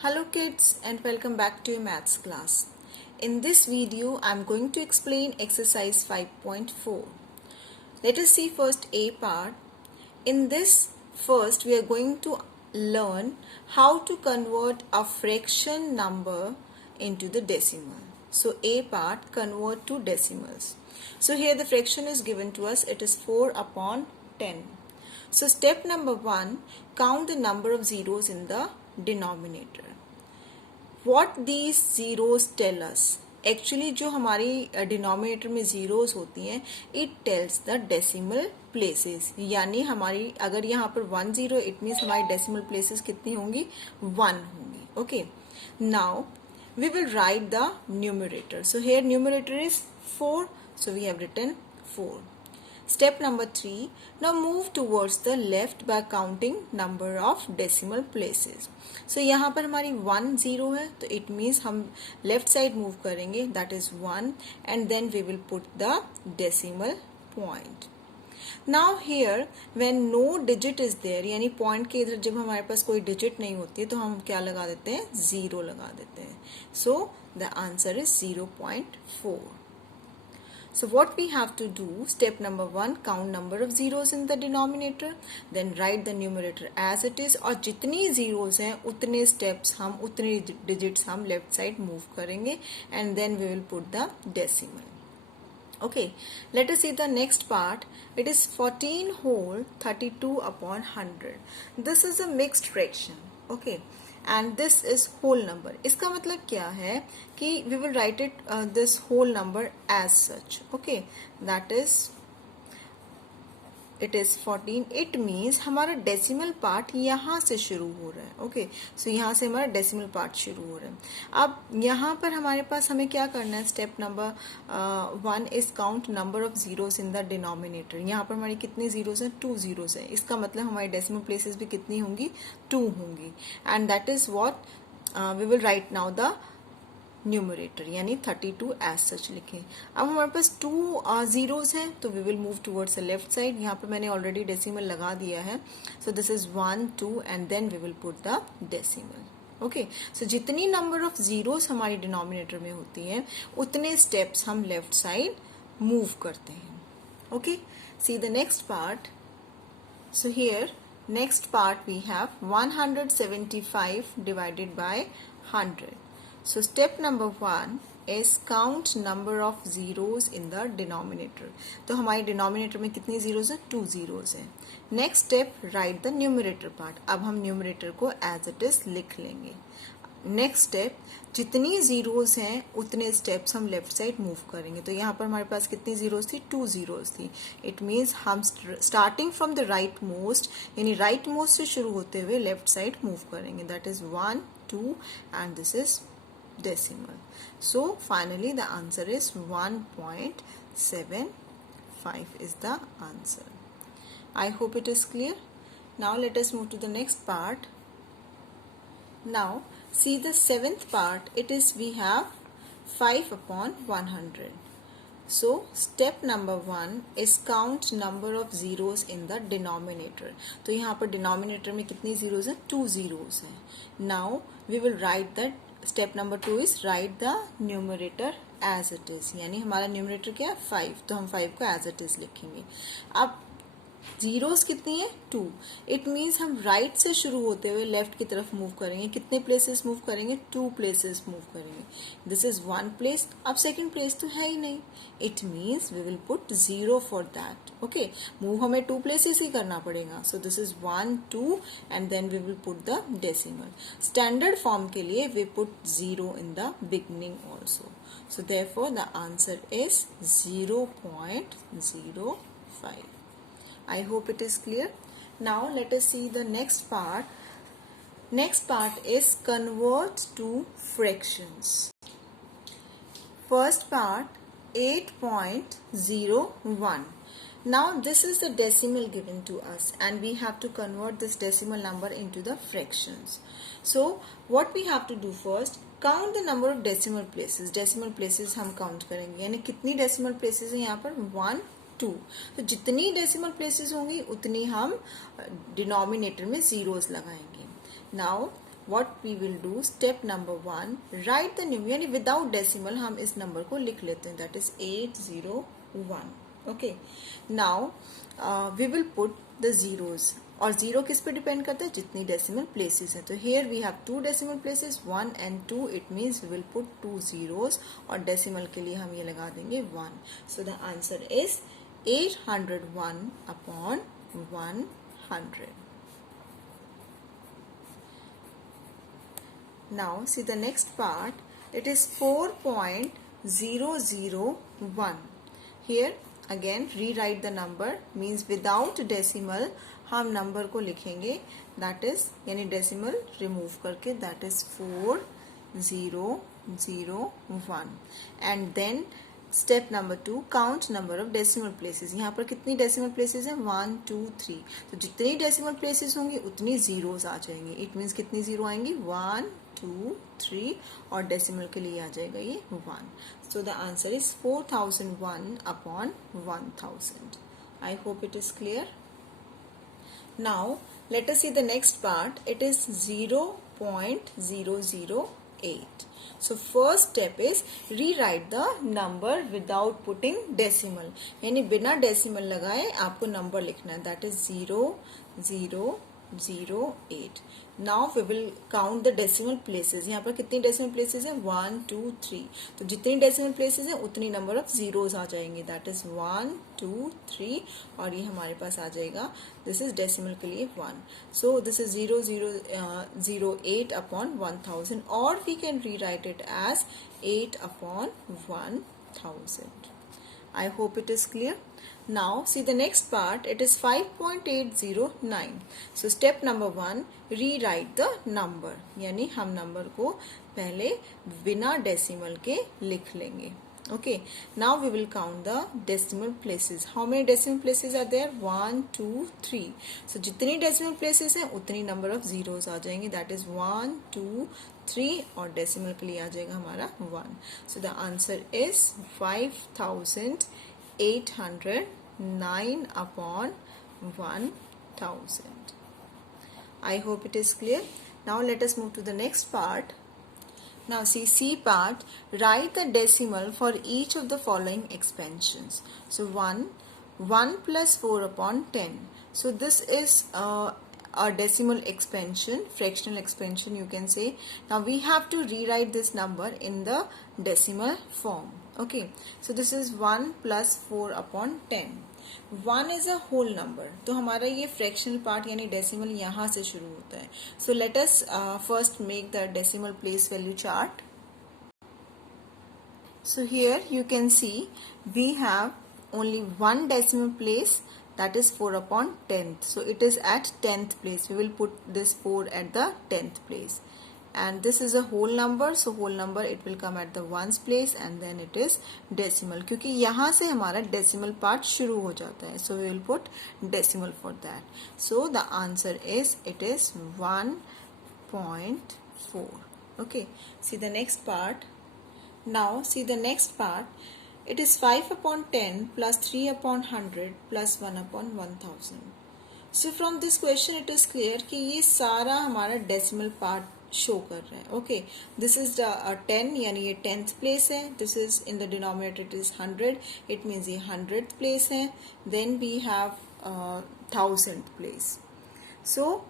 Hello kids and welcome back to your maths class. In this video I am going to explain exercise 5.4. Let us see first A part. In this first we are going to learn how to convert a fraction number into the decimal. So A part, convert to decimals. So here the fraction is given to us, it is 4 upon 10. So step number 1, count the number of zeros in the denominator. What these zeros tell us? Actually जो हमारी denominator में zeros होती हैं, it tells the decimal places. यानी हमारी अगर यहाँ पर 1 0, इट मीन्स हमारी डेसिमल प्लेसेस कितनी होंगी? 1 होंगी. Okay, now we will write the numerator. So here numerator is 4, so we have written 4. Step number 3, now move towards the left by counting number of decimal places. So यहाँ पर हमारी 1 0 है, तो it means हम left side move करेंगे, that is 1, and then we will put the decimal point. Now here when no digit is there, यानी point के इधर जब हमारे पास कोई digit नहीं होती है तो हम क्या लगा देते हैं? 0 लगा देते हैं. So the answer is 0.4. So what we have to do, step number 1, count number of zeros in the denominator, then write the numerator as it is, और जितनी zeros हैं उतने steps हम, उतने digits हम left side move करेंगे, and then we will put the decimal. Okay, let us see the next part. It is 14 whole 32 upon 100. This is a mixed fraction. Okay, and this is whole number. इसका मतलब क्या है कि we will write it this whole number as such. Okay, that is it is 14. It means हमारा decimal part यहाँ से शुरू हो रहा है. ओके, सो यहाँ से हमारा डेसिमल पार्ट शुरू हो रहा है. अब यहाँ पर हमारे पास हमें क्या करना है? Step number 1 is count number of zeros in the denominator. यहाँ पर हमारी कितनी जीरोस हैं? 2 जीरोस हैं. इसका मतलब हमारी डेसिमल प्लेसेस भी कितनी होंगी? 2 होंगी. And that is what we will write now the numerator, यानी 32 एज सच लिखें. अब हमारे पास 2 जीरोस हैं, तो we will move towards the left side. यहाँ पर मैंने ऑलरेडी डेसिमल लगा दिया है. So this is 1 2 and then we will put the decimal. Okay, so जितनी नंबर ऑफ जीरोस हमारी डिनोमिनेटर में होती हैं उतने स्टेप्स हम लेफ्ट साइड मूव करते हैं. Okay, see the next part. So here next part we have 175 divided by 100. So step number 1 is count number of zeros in the denominator. तो हमारे डिनोमिनेटर में कितनी जीरोस हैं? 2 जीरोस हैं. Next step, right the numerator part. अब हम numerator को as it is लिख लेंगे. नेक्स्ट स्टेप, जितनी जीरोस हैं उतने स्टेप्स हम लेफ्ट साइड मूव करेंगे. तो यहाँ पर हमारे पास कितनी जीरोस थी? 2 जीरोस थी. इट मीन्स हम starting from the right most, यानी राइट मोस्ट से शुरू होते हुए लेफ्ट साइड मूव करेंगे. That is 1 2 and this is decimal. So finally the answer is 1.75 is the answer. I hope it is clear. Now let us move to the next part. Now see the 7th part. It is we have 5 upon 100. So step number 1 is count number of zeros in the denominator. तो यहाँ पर denominator में कितनी zeros हैं? 2 zeros हैं. Now we will write that. Step number 2 is write the numerator as it is, यानी हमारा numerator क्या है? 5, तो हम 5 को एज इट इज लिखेंगे. अब जीरोस कितनी है? 2. इट मीन्स हम राइट से शुरू होते हुए लेफ्ट की तरफ मूव करेंगे. कितने प्लेसेस मूव करेंगे? 2 प्लेसेस मूव करेंगे. This is 1 place. अब सेकंड प्लेस तो है ही नहीं. It means we will put 0 for that. Okay, move हमें 2 प्लेसेस ही करना पड़ेगा. So this is 1 2 and then we will put the decimal. Standard form के लिए we put 0 in the beginning also. So therefore the answer is 0.05. I hope it is clear. Now let us see the next part. Next part is convert to fractions. First part 8.01. Now this is the decimal given to us and we have to convert this decimal number into the fractions. So what we have to do first, count the number of decimal places. Decimal places हम count करेंगे, यानी कितनी decimal places हैं यहाँ पर? 1 2. तो जितनी decimal places होंगी उतनी हम डिनोमिनेटर में जीरोस लगाएंगे. Now what we will do, step number 1, write the number, यानी without decimal हम इस number को लिख लेते हैं, that is 801. Okay, now we will put the zeros, और जीरो किस पे डिपेंड करता है, जितनी डेसिमल प्लेसेस है. तो here we have 2 decimal places, 1 and 2. It means we will put 2 zeros, और डेसिमल के लिए हम ये लगा देंगे 1. So the answer is 801 upon 100. Now see the next part. It is 4.001. Here again rewrite the number, means without decimal हम नंबर को लिखेंगे, that is यानी डेसिमल रिमूव करके, that is 4001. And then step number 2, count number of decimal places. यहाँ पर कितनी decimal places हैं, 1 2 3. तो जितनी डेसिमल प्लेसेस होंगी उतनी जीरोस आ जाएंगी. इट मीन्स कितनी जीरो आएंगी, 1 2 3, और डेसिमल के लिए आ जाएगा ये 1. So the answer is 4001 upon 1000. I hope it is clear. Now let us see the next part. It is 0.008. So first step is rewrite the number without putting decimal. यानी बिना decimal लगाए आपको number लिखना है. That is 0.008. Now we will count the decimal places. यहाँ पर कितनी decimal places हैं, 1 2 3. तो जितनी decimal places हैं उतनी number of zeros आ जाएंगे. That is 1 2 3, और ये हमारे पास आ जाएगा, this is decimal के लिए 1. So this is 0.008 upon 1000, or we can rewrite it as 8 upon 1000. I hope it is clear. Now see the next part. It is 5.809. So step number 1, rewrite the number. यानी हम नंबर को पहले बिना decimal के लिख लेंगे. Okay, now we will count the decimal places. How many decimal places are there? 1 2 3. So जितनी decimal places हैं उतनी number of zeros आ जाएंगे. That is 1 2 3, और decimal के लिए आ जाएगा हमारा 1. So the answer is 5809 upon 1000. I hope it is clear. Now let us move to the next part. Now see C part. Write the decimal for each of the following expansions. So 1 plus 4 upon 10. So this is a decimal expansion, fractional expansion you can say. Now we have to rewrite this number in the decimal form. Okay, so this is 1 plus 4 upon 10. 1 is a whole number. तो हमारा ये fractional part यानी decimal यहाँ से शुरू होता है. So let us first make the decimal place value chart. So here you can see we have only one decimal place, that is 4 upon 10th. So it is at 10th place. We will put this 4 at the 10th place. And this is a whole number, so whole number it will come at the ones place, and then it is decimal, क्योंकि यहाँ से हमारा decimal part शुरू हो जाता है. So we will put decimal for that. So the answer is, it is 1.4. Okay, see the next part. Now see the next part. It is 5 upon 10 plus 3 upon 100 plus 1 upon 1000. So from this question it is clear कि ये सारा हमारा decimal part show कर रहा है. Okay, this is 10, यानी ये 10th place है. This is in the denominator it is 100, it means ये 100th प्लेस है. Then we have 1000th place. So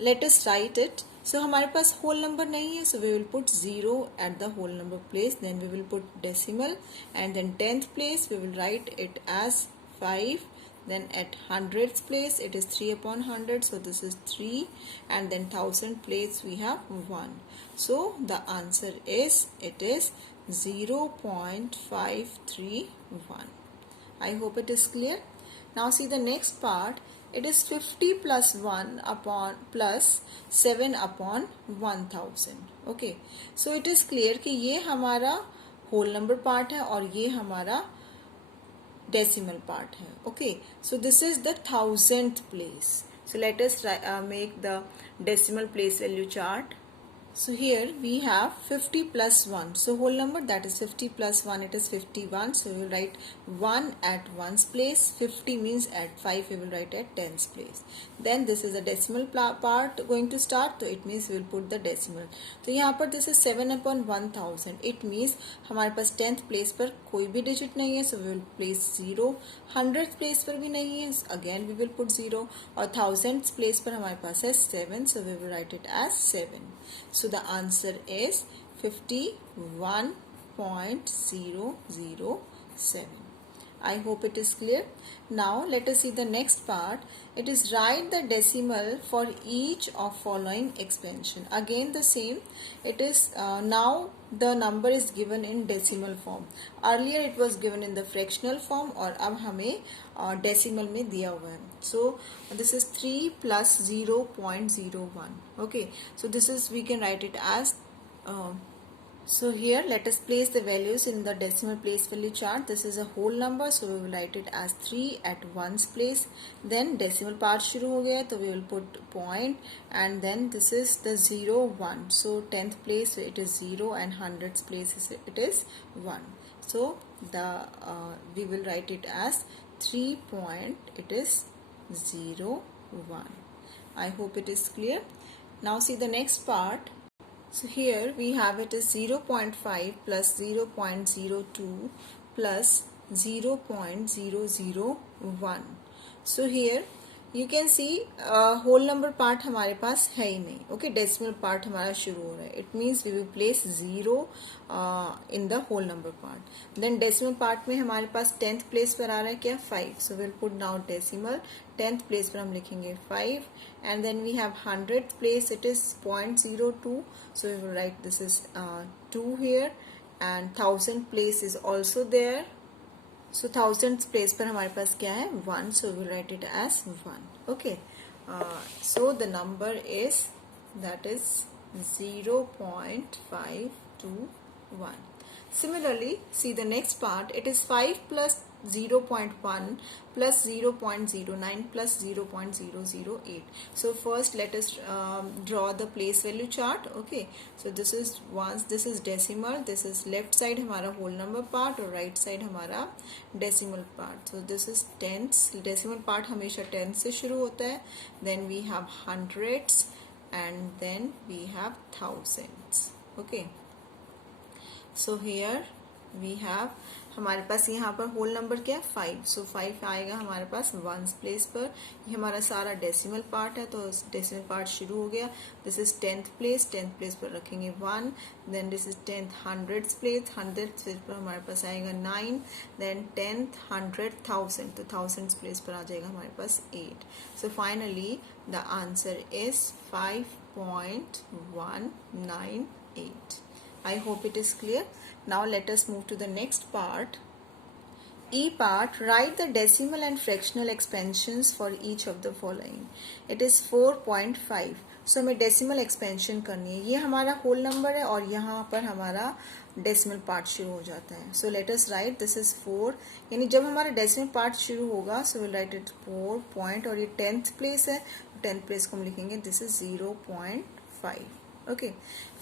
let us write it. So हमारे पास होल नंबर नहीं है, so we will put 0 at the whole number place. Then we will put decimal, and then 10th place we will write it as 5. Then at 100th place it is 3 upon 100, so this is 3, and then 1000th place we have 1. So the answer is, it is 0.531. I hope it is clear. Now see the next part. It is 50 plus 1 upon plus 7 upon 1000. Okay, so it is clear कि ये हमारा whole number part है और ये हमारा decimal part है. Okay, so this is the 1000th place. So let us make the decimal place value chart. So here we have 50 plus 1. So whole number, that is 50 plus 1, it is 51. So we will write 1 at 1's place. 50 means at 5 we will write at 10's place. Then this is a decimal part going to start. So it means we will put the decimal. तो यहाँ पर this is 7 upon 1000. It means हमारे पास 10th place पर कोई भी digit नहीं है. So we will place 0. 100th place पर भी नहीं है. Again we will put 0. और 1000th place पर हमारे पास है 7. So we will write it as 7. So the answer is 51.007. I hope it is clear. Now let us see the next part. It is write the decimal for each of following expansion. Again the same. It is now the number is given in decimal form. Earlier it was given in the fractional form और अब हमें decimal में दिया हुआ है. So this is 3 plus 0.01. Okay. So this is, we can write it as so here let us place the values in the decimal place value chart. This is a whole number, so we will write it as 3 at 1's place. Then decimal part शुरू हो गया, तो we will put point, and then this is the 0 1. So 10th place it is 0 and 100th place it is 1. So the we will write it as 3 point, it is 0 1. I hope it is clear. Now see the next part. So here we have it as 0.5 plus 0.02 plus 0.001. So here you can see whole number part हमारे पास है ही नहीं. Okay, decimal part हमारा शुरू हो रहा है. It means we will place 0 in the whole number part. Then decimal part में हमारे पास 10th place पर आ रहा है क्या, 5. So we will put now decimal. 10th place पर हम लिखेंगे 5, and then we have 100th place, it is 0.02. So we will write this is 2 here, and 1000th place is also there. So 1000th place पर हमारे पास क्या है, 1. So we will write it as 1. Okay. So the number is, that is 0.521. Similarly, see the next part. It is 5 plus 0.1 plus 0.09 plus 0.008. So first let us draw the place value chart. Okay, so this is once, this is decimal, this is left side हमारा whole number part और right side हमारा decimal part. So this is tens, decimal part हमेशा tens से शुरू होता है. Then we have hundreds, and then we have thousands. Okay, so here we have हमारे पास यहाँ पर होल नंबर क्या है, 5. सो 5 आएगा हमारे पास 1's प्लेस पर. ये हमारा सारा डेसिमल पार्ट है, तो डेसिमल पार्ट शुरू हो गया. This is 10th place, 10th place पर रखेंगे 1. Then this is 10th 100th place, 100th place पर हमारे पास आएगा 9. देन 10th 100th 1000, तो 1000th प्लेस पर आ जाएगा हमारे पास 8. So finally the answer is 5.198. I hope it is clear. Now let us move to the next part. E part, write the decimal and fractional expansions for each of the following. It is 4.5. So हमें decimal expansion करनी है. ये हमारा whole number है और यहाँ पर हमारा decimal part शुरू हो जाता है. So let us write, this is 4. यानी जब हमारा decimal part शुरू होगा, so we'll write it 4 point, और ये 10th place है, 10th place को हम लिखेंगे this is 0.5. ओके,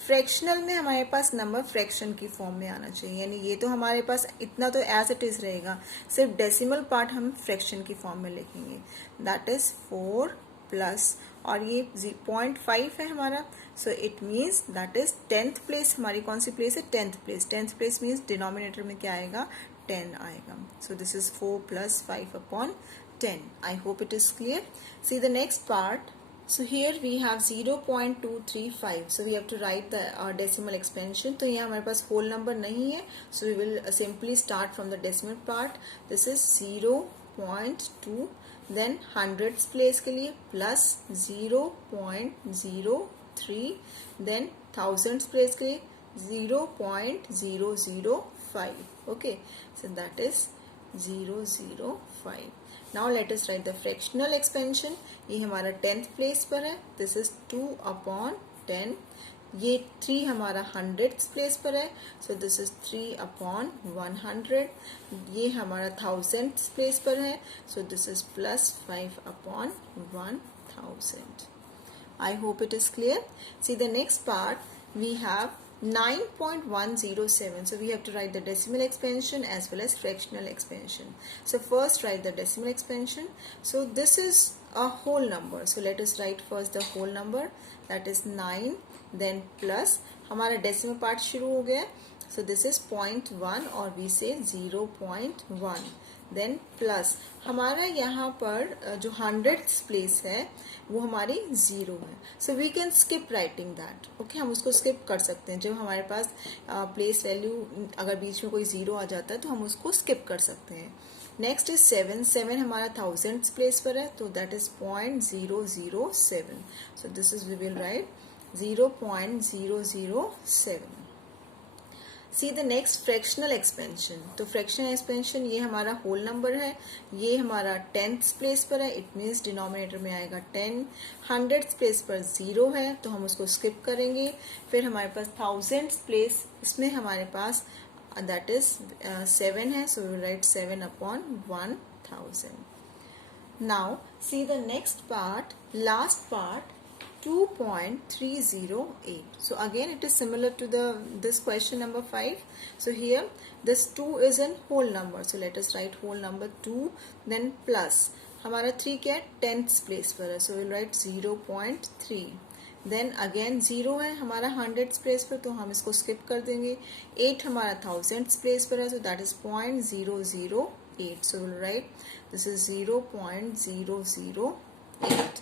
फ्रैक्शनल में हमारे पास नंबर फ्रैक्शन की फॉर्म में आना चाहिए. यानी ये तो हमारे पास इतना तो एज इट इज रहेगा, सिर्फ डेसिमल पार्ट हम फ्रैक्शन की फॉर्म में लिखेंगे. दैट इज 4 प्लस, और ये 0.5 है हमारा. So it means that is 10th place. हमारी कौन सी प्लेस है, 10th place. 10th place means denominator में क्या आएगा, 10 आएगा. सो this is 4 plus 5 upon 10. I hope it is clear. C the next part. So here we have 0.235. So we have to write the decimal expansion. तो यहाँ हमारे पास whole number नहीं है. So we will simply start from the decimal part. This is 0.2. Then 100th place के लिए plus 0.003. Then 1000th place के लिए 0.005. Okay. So that is 005. Now let us write the fractional expansion. ये हमारा 10th place पर है. This is 2 upon 10. ये 3 हमारा 100th place पर है. So this is 3 upon 100. ये हमारा 1000th place पर है. So this is plus 5 upon 1000. I hope it is clear. See the next part. we have 9.107. So we have to write the decimal expansion as well as fractional expansion. So first write the decimal expansion. So this is a whole number. So let us write first the whole number, that is 9, then plus हमारा decimal part शुरू हो गया. So this is 0.1 or we say 0.1. देन plus हमारा यहाँ पर जो 100th place है वो हमारी 0 है. So we can skip writing that. Okay, हम उसको स्किप कर सकते हैं. जब हमारे पास प्लेस वैल्यू अगर बीच में कोई 0 आ जाता है तो हम उसको स्किप कर सकते हैं. नेक्स्ट इज 7 हमारा 1000th प्लेस पर है, तो that is 0.007. So this is we will write 0.007. See the next fractional expansion. तो फ्रैक्शनल एक्सपेंशन ये हमारा होल नंबर है, ये हमारा 10th प्लेस पर है, इट मीन्स डिनोमिनेटर में आएगा 10. 100th प्लेस पर 0 है तो हम उसको स्किप करेंगे. फिर हमारे पास 1000th प्लेस, इसमें हमारे पास दैट इज 7 है, so we will write 7 upon 1000. Now see the next part, last part, 2.308. So again it is similar to this question number 5. So here this 2 is an whole number, so let us write whole number 2, then plus हमारा 3 क्या है, 10th place पर है, so we'll write 0.3. then again 0 है हमारा 100th place पर, तो हम इसको skip कर देंगे. 8 हमारा 1000th place पर है, so that is 0.008. so we'll write this is 0.008.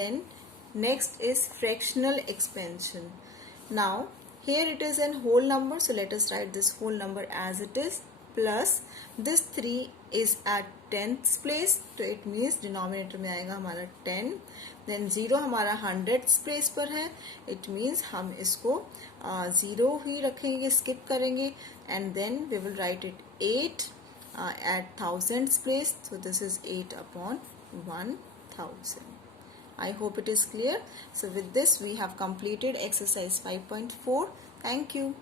then next is fractional expansion. Now here it is an whole number, so let us write this whole number as it is, plus this 3 is at 10th place, तो it means denominator में आएगा हमारा 10. then 0 हमारा 100th place पर है, it means हम इसको 0 ही रखेंगे, skip करेंगे, and then we will write it 8 at 1000th place, so this is 8 upon 1000. I hope it is clear. So with this we have completed exercise 5.4. Thank you.